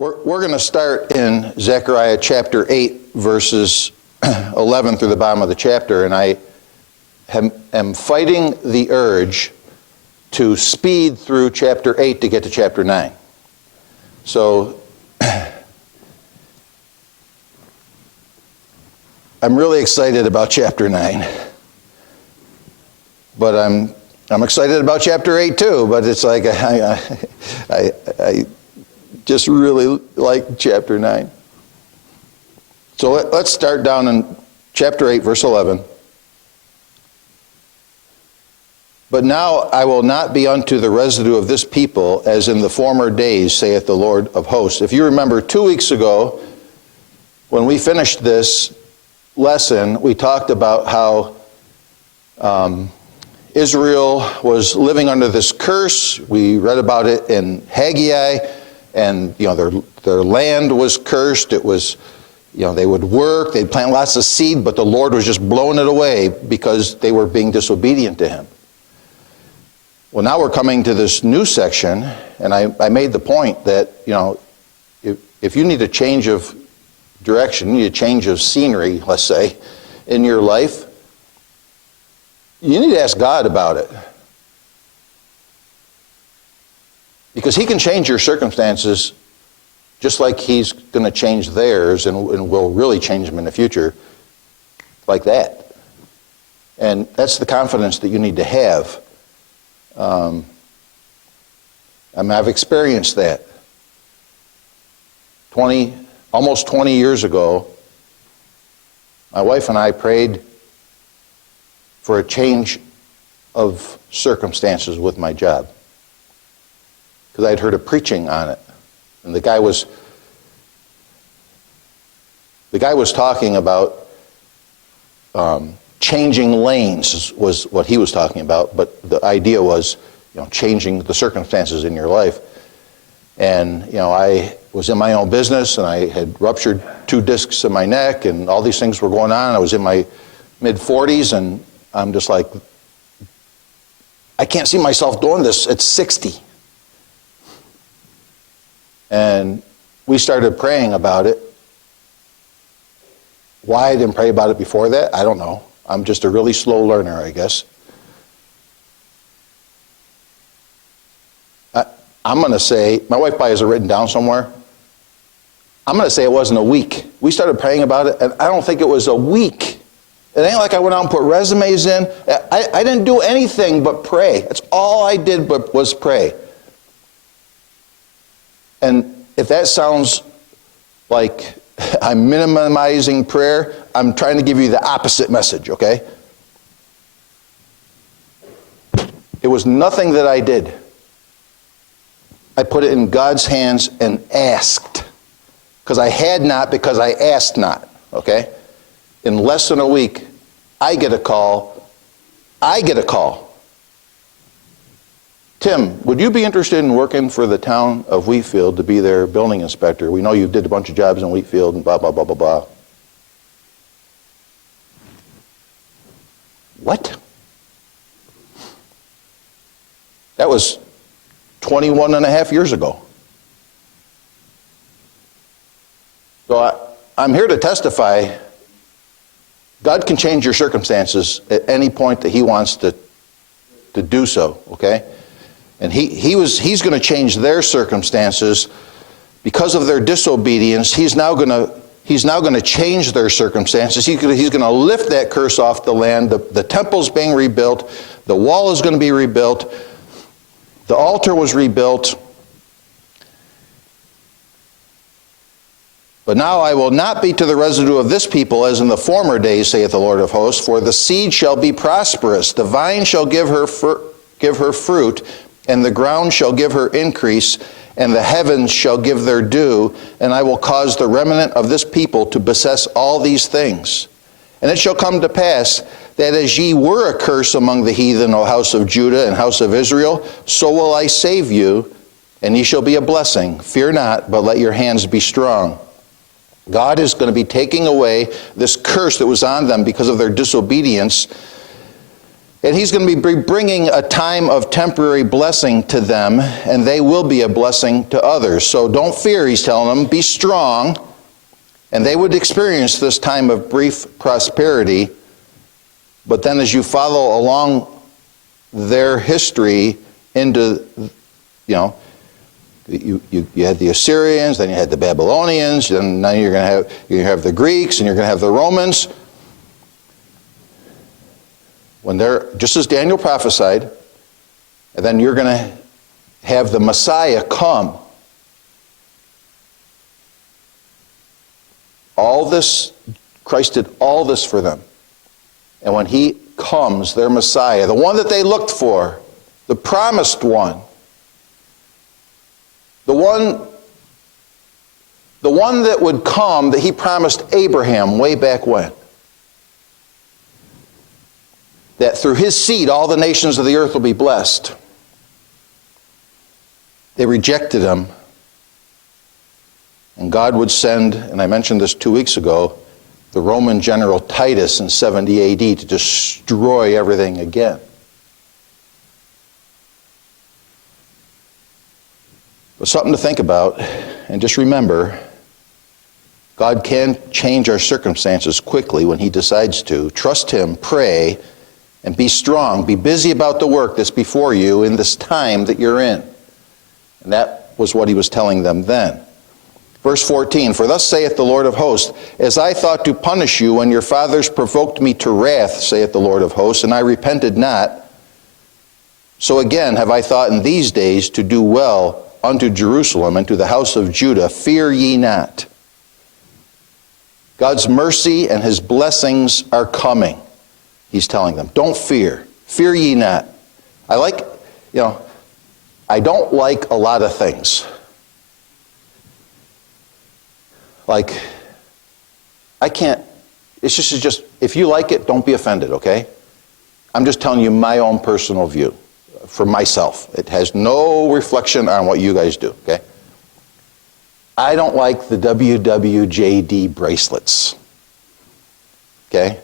We're going to start in Zechariah chapter 8, verses 11 through the bottom of the chapter, and I am fighting the urge to speed through chapter 8 to get to chapter 9. So I'm really excited about chapter 9, but I'm excited about chapter 8 too, but it's like I just really like chapter 9. So let's start down in chapter 8, verse 11. But now I will not be unto the residue of this people as in the former days, saith the Lord of hosts. If you remember 2 weeks ago, when we finished this lesson, we talked about how Israel was living under this curse. We read about it in Haggai, and their land was cursed. It was, they would work, they'd plant lots of seed, but the Lord was just blowing it away because they were being disobedient to Him. Well, now we're coming to this new section, and I made the point that, if you need a change of direction, you need a change of scenery, let's say, in your life, you need to ask God about it. Because He can change your circumstances just like He's going to change theirs and will really change them in the future like that. And that's the confidence that you need to have. I've experienced that. Almost 20 years ago, my wife and I prayed for a change of circumstances with my job, because I'd heard a preaching on it, and the guy was talking about changing lanes was what he was talking about, but the idea was changing the circumstances in your life. And I was in my own business, and I had ruptured 2 discs in my neck, and all these things were going on. I was in my mid-40s, and I'm just like, I can't see myself doing this at 60. And we started praying about it. Why I didn't pray about it before that, I don't know. I'm just a really slow learner, I guess. I'm going to say, my wife probably has it written down somewhere. I'm going to say it wasn't a week. We started praying about it, and I don't think it was a week. It ain't like I went out and put resumes in. I didn't do anything but pray. That's all I did was pray. And if that sounds like I'm minimizing prayer, I'm trying to give you the opposite message, okay? It was nothing that I did. I put it in God's hands and asked. Because I had not, because I asked not, okay? In less than a week, I get a call. Tim, would you be interested in working for the town of Wheatfield to be their building inspector? We know you did a bunch of jobs in Wheatfield and blah, blah, blah, blah, blah. What? That was 21 and a half years ago. So I'm here to testify God can change your circumstances at any point that He wants to do so, okay? And He's going to change their circumstances because of their disobedience. He's now going to change their circumstances. He's going to lift that curse off the land. The temple's being rebuilt. The wall is going to be rebuilt. The altar was rebuilt. But now I will not be to the residue of this people as in the former days, saith the Lord of hosts, for the seed shall be prosperous. The vine shall give her fruit, and the ground shall give her increase, and the heavens shall give their dew, and I will cause the remnant of this people to possess all these things. And it shall come to pass that as ye were a curse among the heathen, O house of Judah and house of Israel, so will I save you, and ye shall be a blessing. Fear not, but let your hands be strong. God is going to be taking away this curse that was on them because of their disobedience. And he's going to be bringing a time of temporary blessing to them, and they will be a blessing to others. So don't fear, he's telling them, be strong. And they would experience this time of brief prosperity. But then as you follow along their history into, you had the Assyrians, then you had the Babylonians, then now you're going to have the Greeks, and you're going to have the Romans. When they're, just as Daniel prophesied, and then you're going to have the Messiah come. All this, Christ did all this for them. And when he comes, their Messiah, the one that they looked for, the promised one, the one that would come that he promised Abraham way back when, that through his seed all the nations of the earth will be blessed. They rejected him. And God would send, and I mentioned this 2 weeks ago, the Roman general Titus in 70 AD to destroy everything again. But something to think about, and just remember, God can change our circumstances quickly when he decides to. Trust him, pray, and be strong. Be busy about the work that's before you in this time that you're in. And that was what he was telling them then. Verse 14, for thus saith the Lord of hosts, as I thought to punish you when your fathers provoked me to wrath, saith the Lord of hosts, and I repented not, so again have I thought in these days to do well unto Jerusalem and to the house of Judah. Fear ye not. God's mercy and his blessings are coming. He's telling them, don't fear. Fear ye not. I don't like a lot of things. Like, it's just, if you like it, don't be offended, okay? I'm just telling you my own personal view for myself. It has no reflection on what you guys do, okay? I don't like the WWJD bracelets, okay?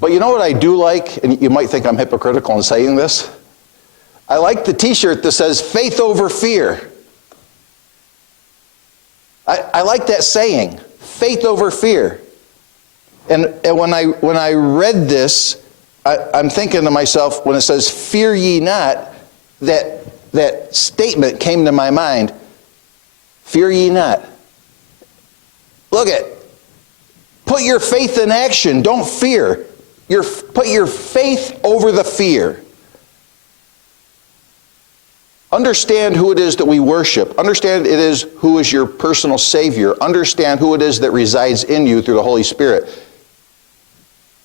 But you know what I do like, and you might think I'm hypocritical in saying this? I like the t-shirt that says, faith over fear. I like that saying, faith over fear. And when I read this, I'm thinking to myself, when it says, fear ye not, that statement came to my mind, fear ye not. Look at, put your faith in action, don't fear. Put your faith over the fear. Understand who it is that we worship. Understand it is who is your personal Savior. Understand who it is that resides in you through the Holy Spirit.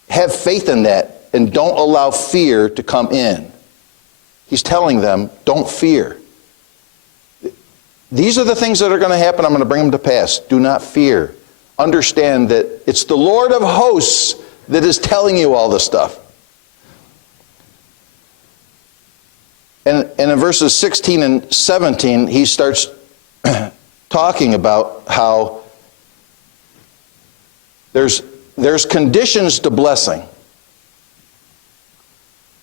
Have faith in that and don't allow fear to come in. He's telling them, don't fear. These are the things that are going to happen. I'm going to bring them to pass. Do not fear. Understand that it's the Lord of hosts that is telling you all this stuff. And in verses 16 and 17, he starts talking about how there's conditions to blessing.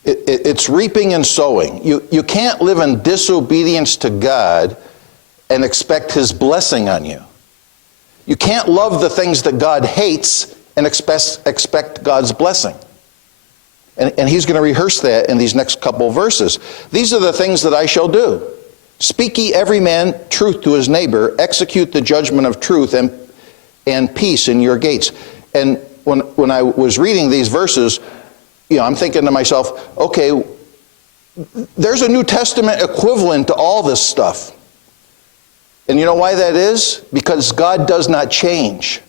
It's reaping and sowing. You can't live in disobedience to God and expect his blessing on you. You can't love the things that God hates and expect God's blessing. And he's going to rehearse that in these next couple verses. These are the things that I shall do. Speak ye every man truth to his neighbor, execute the judgment of truth and peace in your gates. And when I was reading these verses, I'm thinking to myself, okay, there's a New Testament equivalent to all this stuff. And you know why that is? Because God does not change.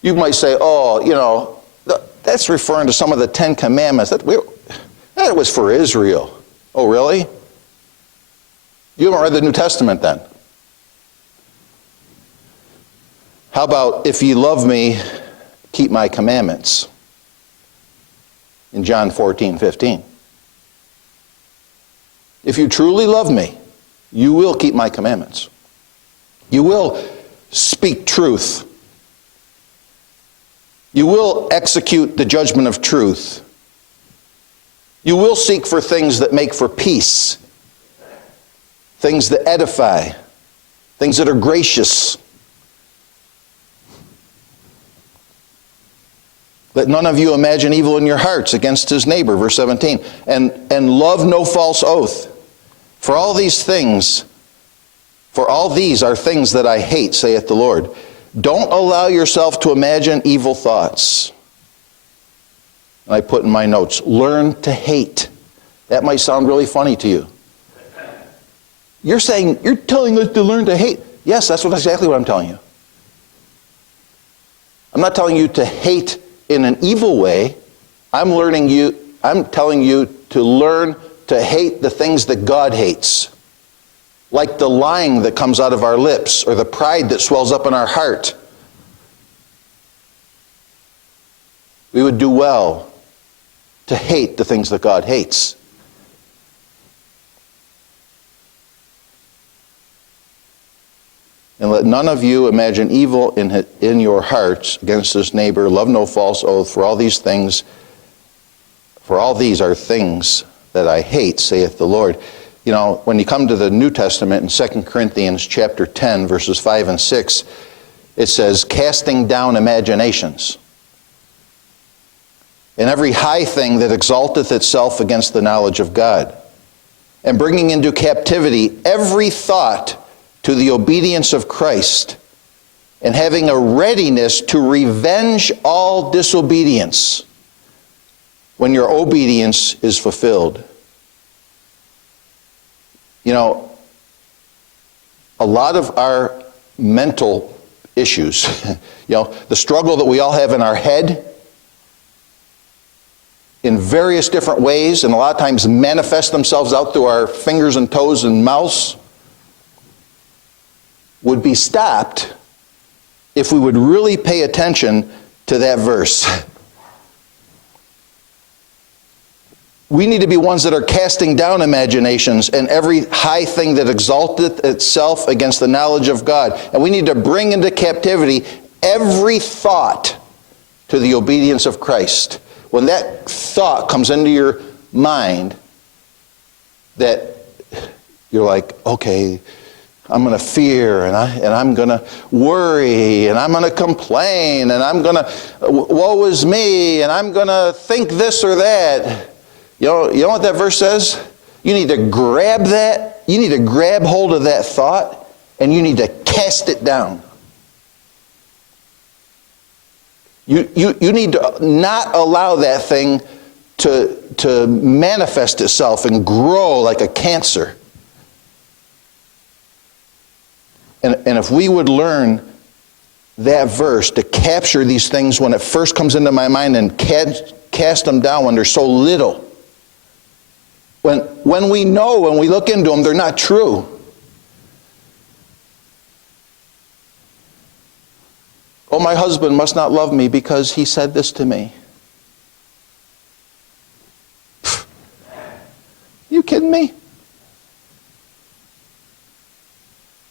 You might say, that's referring to some of the Ten Commandments. That was for Israel. Oh, really? You haven't read the New Testament then. How about, if ye love me, keep my commandments? In John 14:15. If you truly love me, you will keep my commandments. You will speak truth. You will execute the judgment of truth. You will seek for things that make for peace, things that edify, things that are gracious. Let none of you imagine evil in your hearts against his neighbor, verse 17. And love no false oath. For all these are things that I hate, saith the Lord. Don't allow yourself to imagine evil thoughts. And I put in my notes, learn to hate. That might sound really funny to you. You're telling us to learn to hate. Yes, that's exactly what I'm telling you. I'm not telling you to hate in an evil way. I'm telling you to learn to hate the things that God hates. Like the lying that comes out of our lips, or the pride that swells up in our heart. We would do well to hate the things that God hates. And let none of you imagine evil in your hearts against his neighbor. Love no false oath, for all these are things that I hate, saith the Lord. You know, when you come to the New Testament in 2 Corinthians chapter 10, verses 5 and 6, it says, casting down imaginations, and every high thing that exalteth itself against the knowledge of God, and bringing into captivity every thought to the obedience of Christ, and having a readiness to revenge all disobedience when your obedience is fulfilled. You know, a lot of our mental issues, the struggle that we all have in our head, in various different ways, and a lot of times manifest themselves out through our fingers and toes and mouths, would be stopped if we would really pay attention to that verse. We need to be ones that are casting down imaginations and every high thing that exalteth itself against the knowledge of God. And we need to bring into captivity every thought to the obedience of Christ. When that thought comes into your mind, that you're like, okay, I'm going to fear, and I'm going to worry, and I'm going to complain, and I'm going to, woe is me, and I'm going to think this or that. You know what that verse says? You need to grab that. You need to grab hold of that thought, and you need to cast it down. You need to not allow that thing to manifest itself and grow like a cancer. And if we would learn that verse to capture these things when it first comes into my mind and cast them down when they're so little. When we know, when we look into them, they're not true. Oh, my husband must not love me because he said this to me. You kidding me?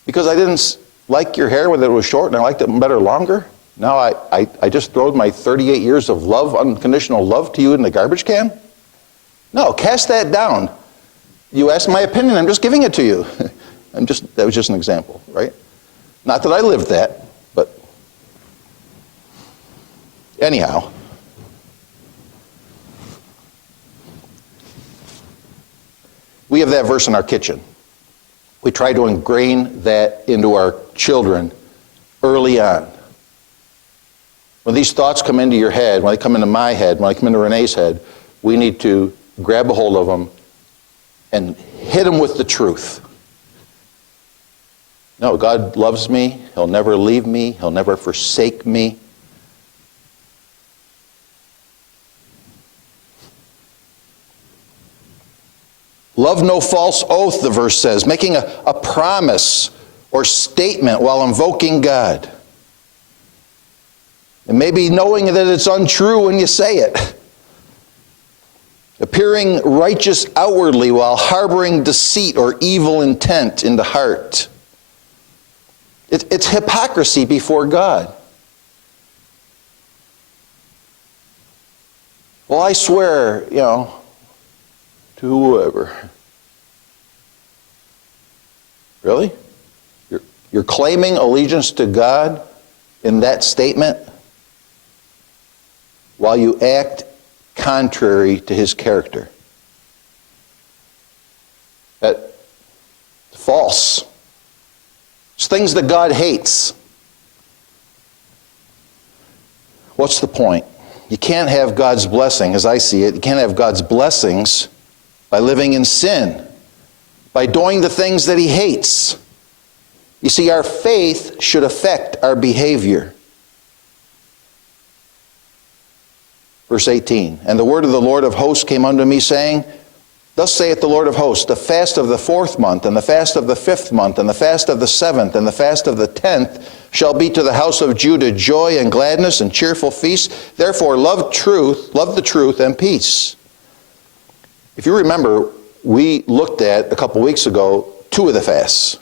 Because I didn't like your hair when it was short and I liked it better longer? Now I just throwed my 38 years of love, unconditional love to you in the garbage can? No, cast that down. You asked my opinion, I'm just giving it to you. That was just an example, right? Not that I lived that, but anyhow. We have that verse in our kitchen. We try to ingrain that into our children early on. When these thoughts come into your head, when they come into my head, when they come into Renee's head, we need to grab a hold of them and hit them with the truth. No, God loves me. He'll never leave me. He'll never forsake me. Love no false oath, the verse says, making a promise or statement while invoking God. And maybe knowing that it's untrue when you say it. Appearing righteous outwardly while harboring deceit or evil intent in the heart. It's hypocrisy before God. Well, I swear, to whoever. Really? You're claiming allegiance to God in that statement while you act contrary to his character. That's false. It's things that God hates. What's the point? You can't have God's blessing, as I see it. You can't have God's blessings by living in sin, by doing the things that he hates. You see, our faith should affect our behavior. Verse 18, and the word of the Lord of hosts came unto me, saying, Thus saith the Lord of hosts, the fast of the 4th month, and the fast of the 5th month, and the fast of the 7th, and the fast of the 10th shall be to the house of Judah joy and gladness and cheerful feasts. Therefore love the truth and peace. If you remember, we looked at, a couple weeks ago, 2 of the fasts.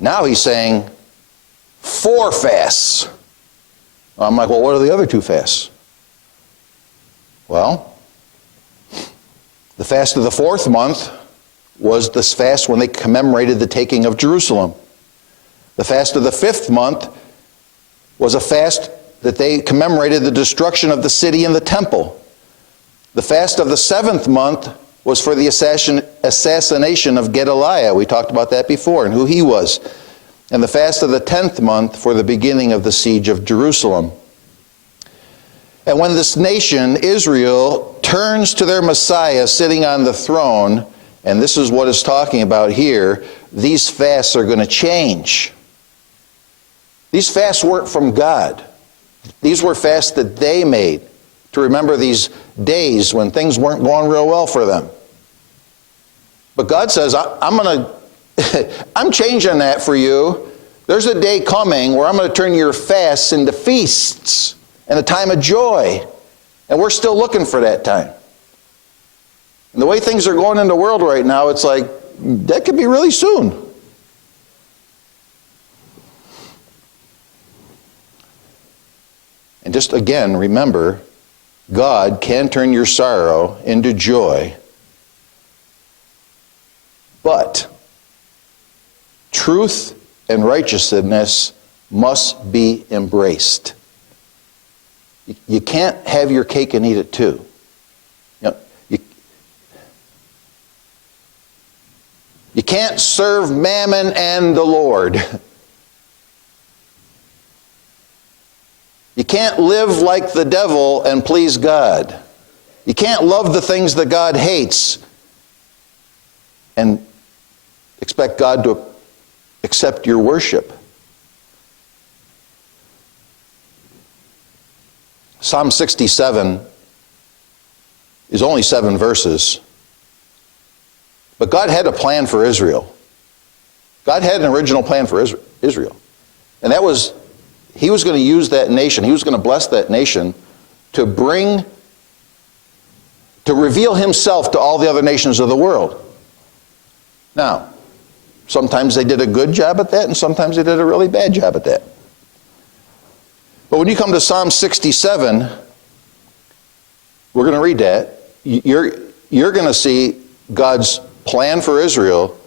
Now he's saying 4 fasts. I'm like, well, what are the other 2 fasts? Well, the fast of the 4th month was this fast when they commemorated the taking of Jerusalem. The fast of the 5th month was a fast that they commemorated the destruction of the city and the temple. The fast of the 7th month was for the assassination of Gedaliah. We talked about that before and who he was. And the fast of the 10th month for the beginning of the siege of Jerusalem. And when this nation, Israel, turns to their Messiah sitting on the throne, and this is what it's talking about here, these fasts are going to change. These fasts weren't from God. These were fasts that they made to remember these days when things weren't going real well for them. But God says, I'm changing that for you. There's a day coming where I'm going to turn your fasts into feasts and a time of joy. And we're still looking for that time. And the way things are going in the world right now, it's like, that could be really soon. And just again, remember, God can turn your sorrow into joy. But truth and righteousness must be embraced. You can't have your cake and eat it too. You can't serve mammon and the Lord. You can't live like the devil and please God. You can't love the things that God hates and expect God to accept your worship. Psalm 67 is only 7 verses. But God had a plan for Israel. God had an original plan for Israel. And that was, he was going to use that nation, he was going to bless that nation to reveal himself to all the other nations of the world. Now, sometimes they did a good job at that, and sometimes they did a really bad job at that. But when you come to Psalm 67, we're going to read that. You're going to see God's plan for Israel.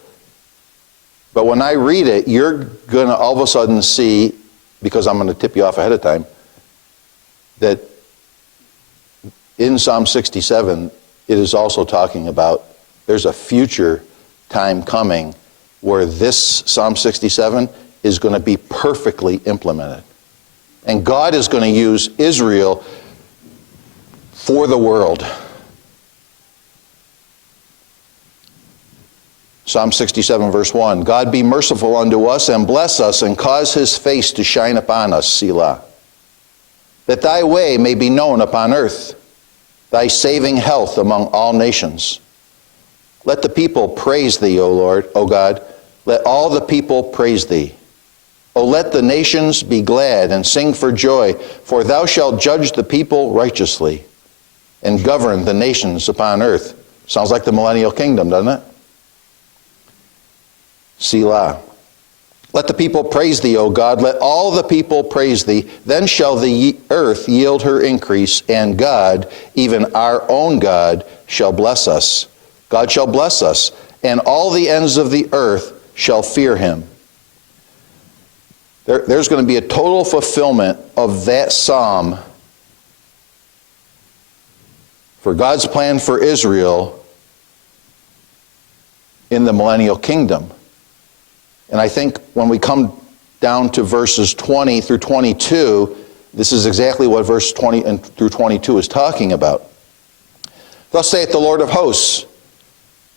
But when I read it, you're going to all of a sudden see, because I'm going to tip you off ahead of time, that in Psalm 67, it is also talking about there's a future time coming where this Psalm 67 is going to be perfectly implemented. And God is going to use Israel for the world. Psalm 67 verse 1, God be merciful unto us and bless us and cause his face to shine upon us, Selah. That thy way may be known upon earth, thy saving health among all nations. Let the people praise thee, O Lord, O God. Let all the people praise thee. O let the nations be glad and sing for joy, for thou shalt judge the people righteously and govern the nations upon earth. Sounds like the millennial kingdom, doesn't it? Selah. Let the people praise thee, O God. Let all the people praise thee. Then shall the earth yield her increase, and God, even our own God, shall bless us. God shall bless us, and all the ends of the earth shall fear him. There's going to be a total fulfillment of that psalm for God's plan for Israel in the millennial kingdom. And I think when we come down to verses 20 through 22, this is exactly what verse 20 through 22 is talking about. Thus saith the Lord of hosts,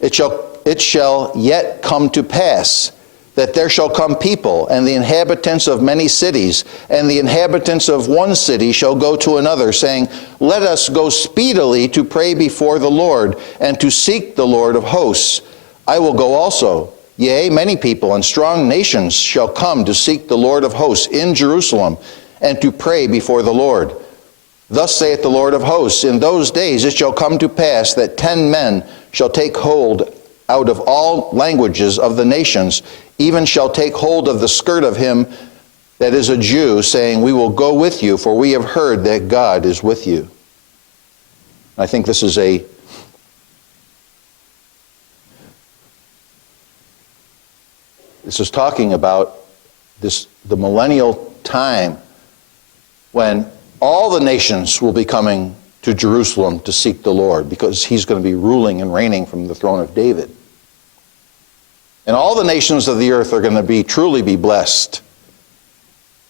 it shall yet come to pass that there shall come people, and the inhabitants of many cities, and the inhabitants of one city shall go to another, saying, Let us go speedily to pray before the Lord, and to seek the Lord of hosts. I will go also. Yea, many people and strong nations shall come to seek the Lord of hosts in Jerusalem, and to pray before the Lord. Thus saith the Lord of hosts, in those days it shall come to pass that 10 men shall take hold out of all languages of the nations, even shall take hold of the skirt of him that is a Jew, saying, We will go with you, for we have heard that God is with you. I think this is talking about the millennial time when all the nations will be coming to Jerusalem to seek the Lord, because he's going to be ruling and reigning from the throne of David. And all the nations of the earth are going to truly be blessed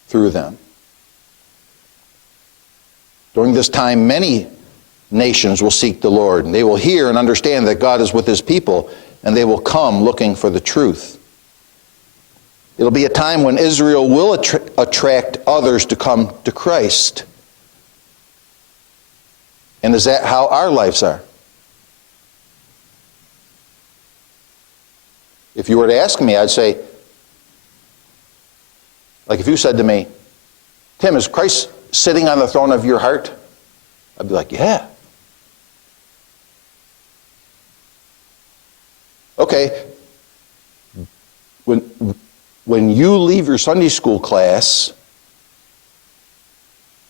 through them. During this time, many nations will seek the Lord, and they will hear and understand that God is with his people, and they will come looking for the truth. It'll be a time when Israel will attract others to come to Christ. And is that how our lives are? If you were to ask me, I'd say, like if you said to me, Tim, is Christ sitting on the throne of your heart? I'd be like, yeah. Okay. When you leave your Sunday school class,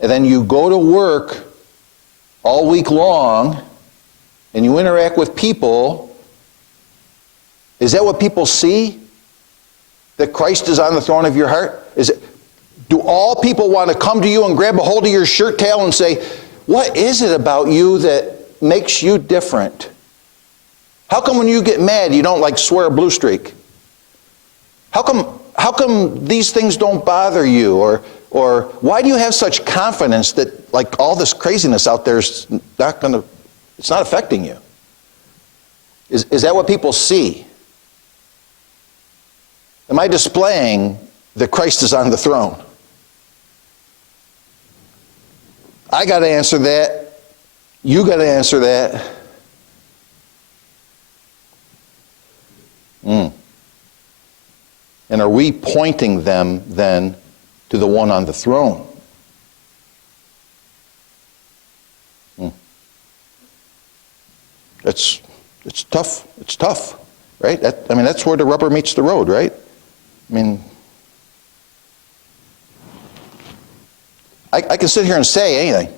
and then you go to work all week long, and you interact with people, is that what people see? That Christ is on the throne of your heart? Do all people want to come to you and grab a hold of your shirt tail and say, what is it about you that makes you different? How come when you get mad you don't swear a blue streak? How come these things don't bother you? Or why do you have such confidence that all this craziness out there is it's not affecting you? Is that what people see? Am I displaying that Christ is on the throne? I got to answer that. You got to answer that. And are we pointing them then to the one on the throne? It's tough. It's tough, right? That's where the rubber meets the road, right? I can sit here and say anything.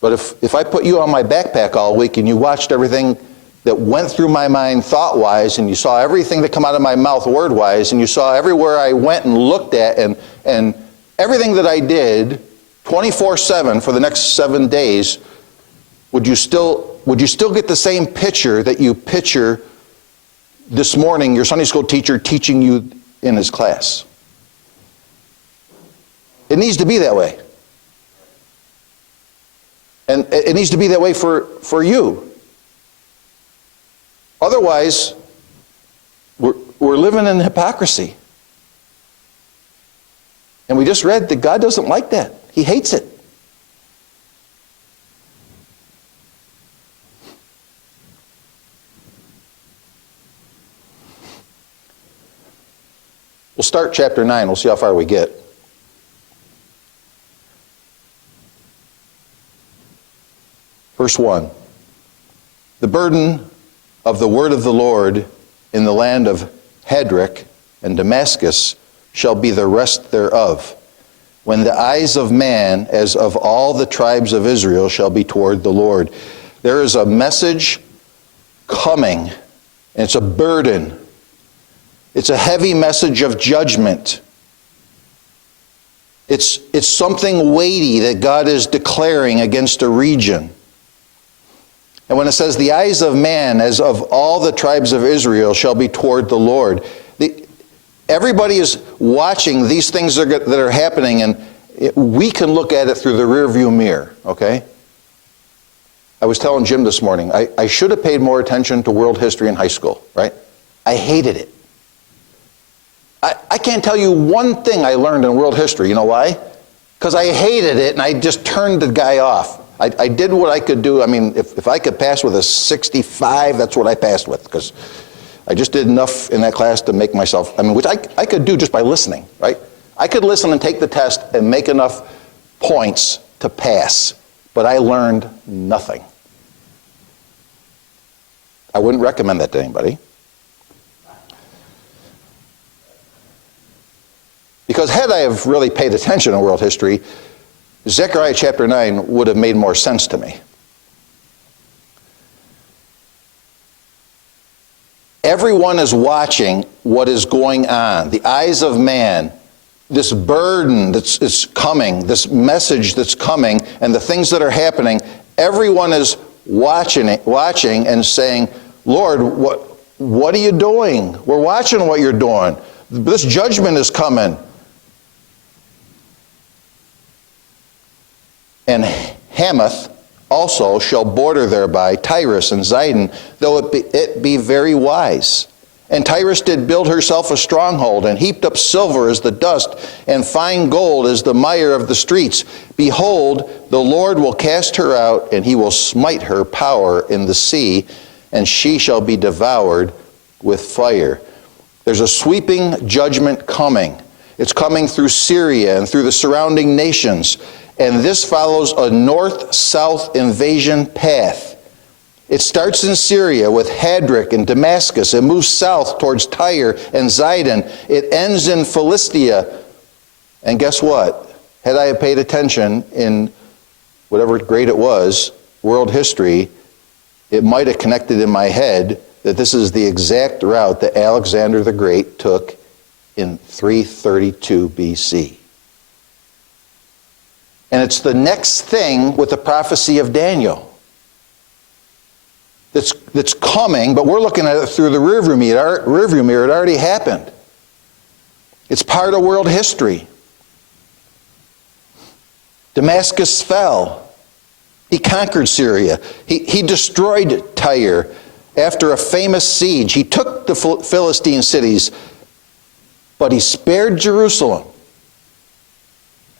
But if I put you on my backpack all week and you watched everything that went through my mind thought-wise, and you saw everything that come out of my mouth word-wise, and you saw everywhere I went and looked at, and everything that I did 24/7 for the next 7 days, would you still get the same picture that you picture this morning your Sunday school teacher teaching you in his class? It needs to be that way. And it needs to be that way for you. Otherwise, we're living in hypocrisy. And we just read that God doesn't like that. He hates it. We'll start chapter 9. We'll see how far we get. Verse 1. The burden of the word of the Lord in the land of Hadric and Damascus shall be the rest thereof, when the eyes of man, as of all the tribes of Israel, shall be toward the Lord. There is a message coming, and it's a burden. It's a heavy message of judgment. It's something weighty that God is declaring against a region. And when it says, the eyes of man, as of all the tribes of Israel, shall be toward the Lord. Everybody is watching these things that are happening, and we can look at it through the rearview mirror, okay? I was telling Jim this morning, I should have paid more attention to world history in high school, right? I hated it. I can't tell you one thing I learned in world history. You know why? Because I hated it, and I just turned the guy off. I did what I could do. I mean, if I could pass with a 65, that's what I passed with, because I just did enough in that class to make myself, which I could do just by listening, right? I could listen and take the test and make enough points to pass, but I learned nothing. I wouldn't recommend that to anybody. Because had I have really paid attention to world history, Zechariah chapter 9 would have made more sense to me. Everyone is watching what is going on. The eyes of man, this burden that's coming, this message that's coming, and the things that are happening, everyone is watching and saying, Lord, what are you doing? We're watching what you're doing. This judgment is coming. And Hamath also shall border thereby, Tyrus and Zidon, though it be very wise. And Tyrus did build herself a stronghold, and heaped up silver as the dust, and fine gold as the mire of the streets. Behold, the Lord will cast her out, and he will smite her power in the sea, and she shall be devoured with fire. There's a sweeping judgment coming. It's coming through Syria and through the surrounding nations. And this follows a north-south invasion path. It starts in Syria with Hadric and Damascus. It moves south towards Tyre and Zidon. It ends in Philistia. And guess what? Had I paid attention in whatever grade it was, world history, it might have connected in my head that this is the exact route that Alexander the Great took in 332 BC. And it's the next thing with the prophecy of Daniel that's coming, but we're looking at it through the rearview mirror. It already happened. It's part of world history. Damascus fell. He conquered Syria. He destroyed Tyre after a famous siege. He took the Philistine cities, but he spared Jerusalem.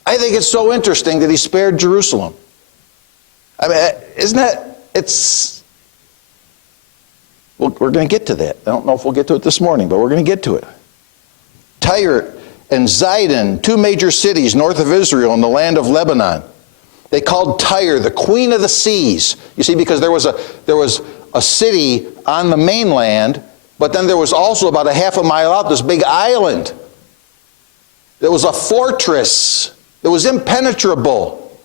I think it's so interesting that he spared Jerusalem. Isn't that, well, we're going to get to that. I don't know if we'll get to it this morning, but we're going to get to it. Tyre and Zidon, two major cities north of Israel in the land of Lebanon. They called Tyre the Queen of the Seas. You see, because there was a city on the mainland, but then there was also about a half a mile out this big island. There was a fortress. It was impenetrable.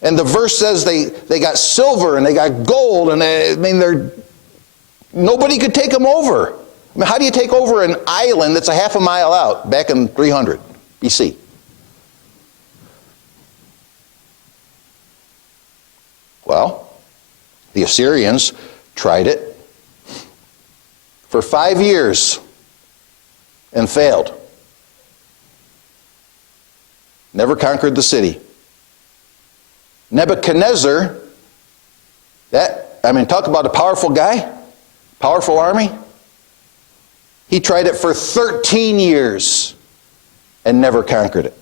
And the verse says they got silver and they got gold, and nobody could take them over. How do you take over an island that's a half a mile out back in 300 BC? Well, the Assyrians tried it for 5 years and failed. Never conquered the city. Nebuchadnezzar, talk about a powerful guy, powerful army. He tried it for 13 years and never conquered it.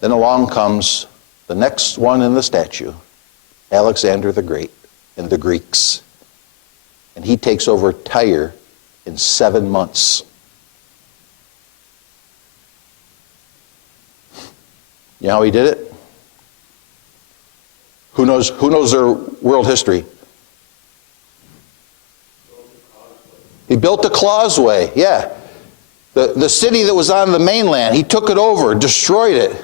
Then along comes the next one in the statue, Alexander the Great and the Greeks. And he takes over Tyre in 7 months. You know how he did it? Who knows their world history? He built the causeway, yeah. The city that was on the mainland, he took it over, destroyed it.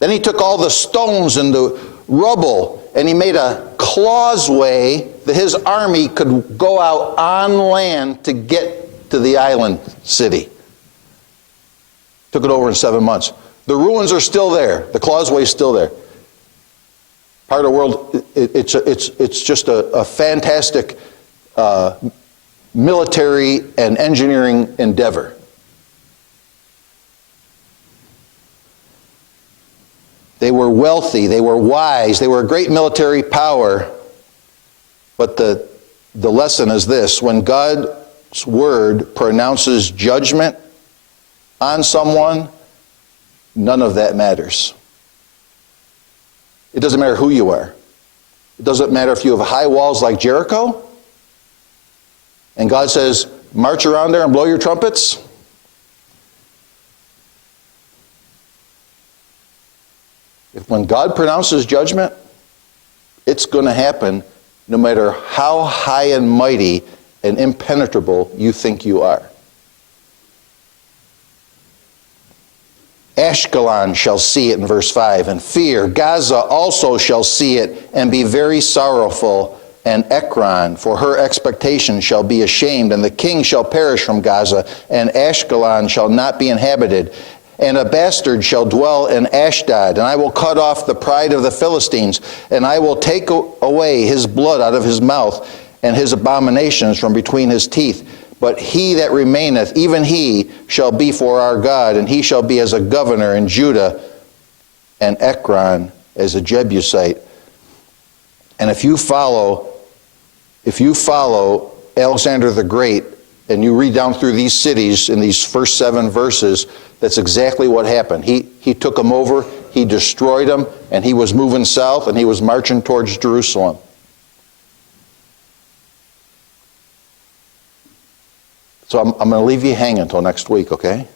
Then he took all the stones and the rubble, and he made a causeway that his army could go out on land to get to the island city. Took it over in 7 months. The ruins are still there. The causeway is still there. Part of the world, it's just a fantastic military and engineering endeavor. They were wealthy, they were wise, they were a great military power. But the lesson is this: when God's word pronounces judgment on someone, none of that matters. It doesn't matter who you are. It doesn't matter if you have high walls like Jericho, and God says, march around there and blow your trumpets. When God pronounces judgment, it's going to happen no matter how high and mighty and impenetrable you think you are. Ashkelon shall see it in verse 5 and fear. Gaza also shall see it and be very sorrowful. And Ekron, for her expectation, shall be ashamed. And the king shall perish from Gaza, and Ashkelon shall not be inhabited. And a bastard shall dwell in Ashdod, and I will cut off the pride of the Philistines, and I will take away his blood out of his mouth, and his abominations from between his teeth. But he that remaineth, even he, shall be for our God, and he shall be as a governor in Judah, and Ekron as a Jebusite. And if you follow Alexander the Great, and you read down through these cities in these first 7 verses, that's exactly what happened. He took them over, he destroyed them, and he was moving south, and he was marching towards Jerusalem. So I'm going to leave you hanging until next week, okay?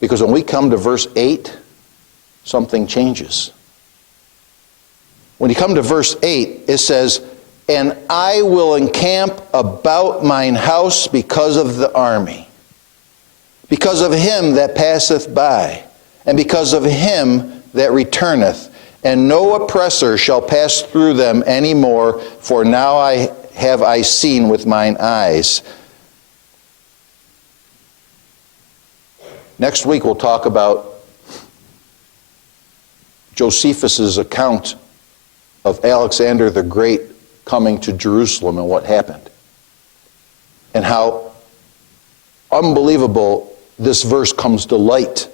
Because when we come to verse 8, something changes. When you come to verse 8, it says, and I will encamp about mine house because of the army, because of him that passeth by, and because of him that returneth. And no oppressor shall pass through them any more, for now I have seen with mine eyes. Next week we'll talk about Josephus' account of Alexander the Great coming to Jerusalem and what happened. And how unbelievable this verse comes to light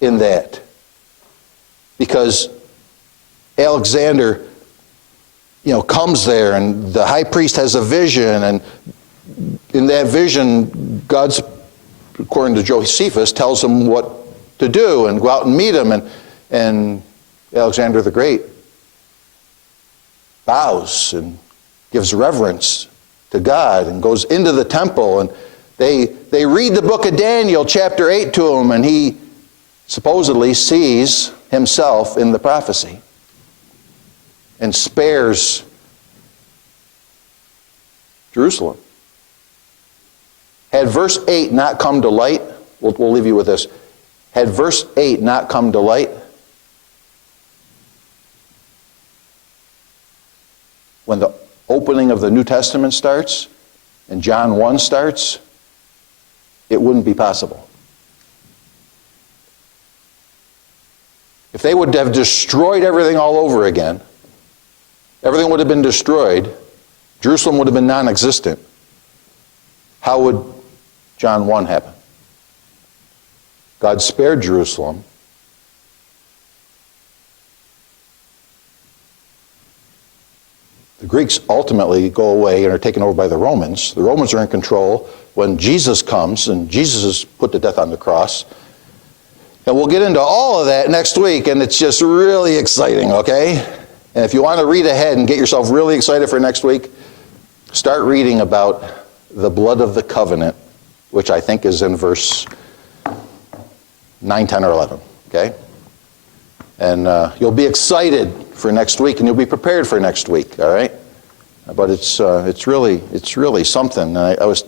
in that. Because Alexander, comes there, and the high priest has a vision, and in that vision, God's, according to Josephus, tells him what to do and go out and meet him. And Alexander the Great bows and gives reverence to God and goes into the temple, and they read the book of Daniel chapter 8 to him, and he supposedly sees himself in the prophecy and spares Jerusalem. Had verse 8 not come to light, we'll leave you with this. Had verse 8 not come to light, when the opening of the New Testament starts and John 1 starts, it wouldn't be possible. If they would have destroyed everything all over again, everything would have been destroyed, Jerusalem would have been non-existent. How would John 1 happen? God spared Jerusalem. The Greeks ultimately go away and are taken over by the Romans. The Romans are in control when Jesus comes, and Jesus is put to death on the cross. And we'll get into all of that next week, and it's just really exciting, okay? And if you want to read ahead and get yourself really excited for next week, start reading about the blood of the covenant, which I think is in verse 9, 10, or 11, okay? And you'll be excited for next week, and you'll be prepared for next week, all right? But it's really something. And I was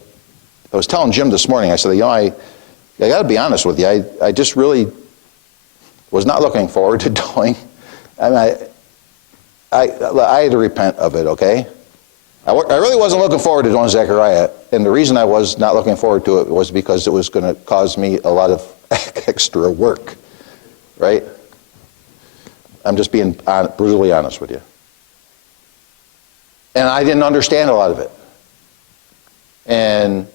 telling Jim this morning, I said, I got to be honest with you, I just really was not looking forward to doing. I mean, I had to repent of it, okay? I really wasn't looking forward to doing Zechariah, and the reason I was not looking forward to it was because it was going to cause me a lot of extra work, right? I'm just being brutally honest with you. And I didn't understand a lot of it. And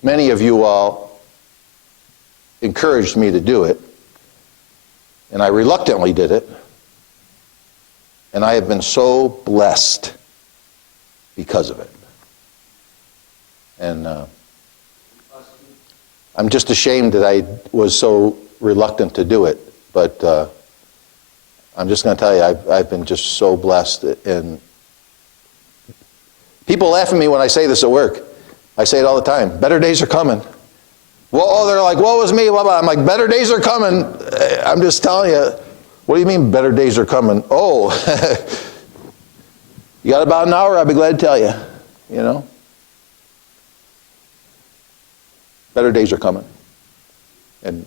many of you all encouraged me to do it, and I reluctantly did it. And I have been so blessed because of it. And I'm just ashamed that I was so reluctant to do it. But I'm just going to tell you, I've been just so blessed. And people laugh at me when I say this at work. I say it all the time. Better days are coming. Well, they're like, woe is me, blah, blah. I'm like, better days are coming. I'm just telling you. What do you mean better days are coming? Oh, you got about an hour, I'll be glad to tell you. You know? Better days are coming. And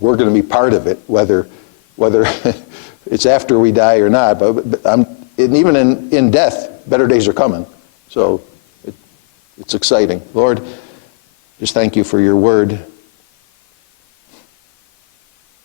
we're going to be part of it, whether it's after we die or not. But even in death, better days are coming. So it's exciting. Lord, just thank you for your word.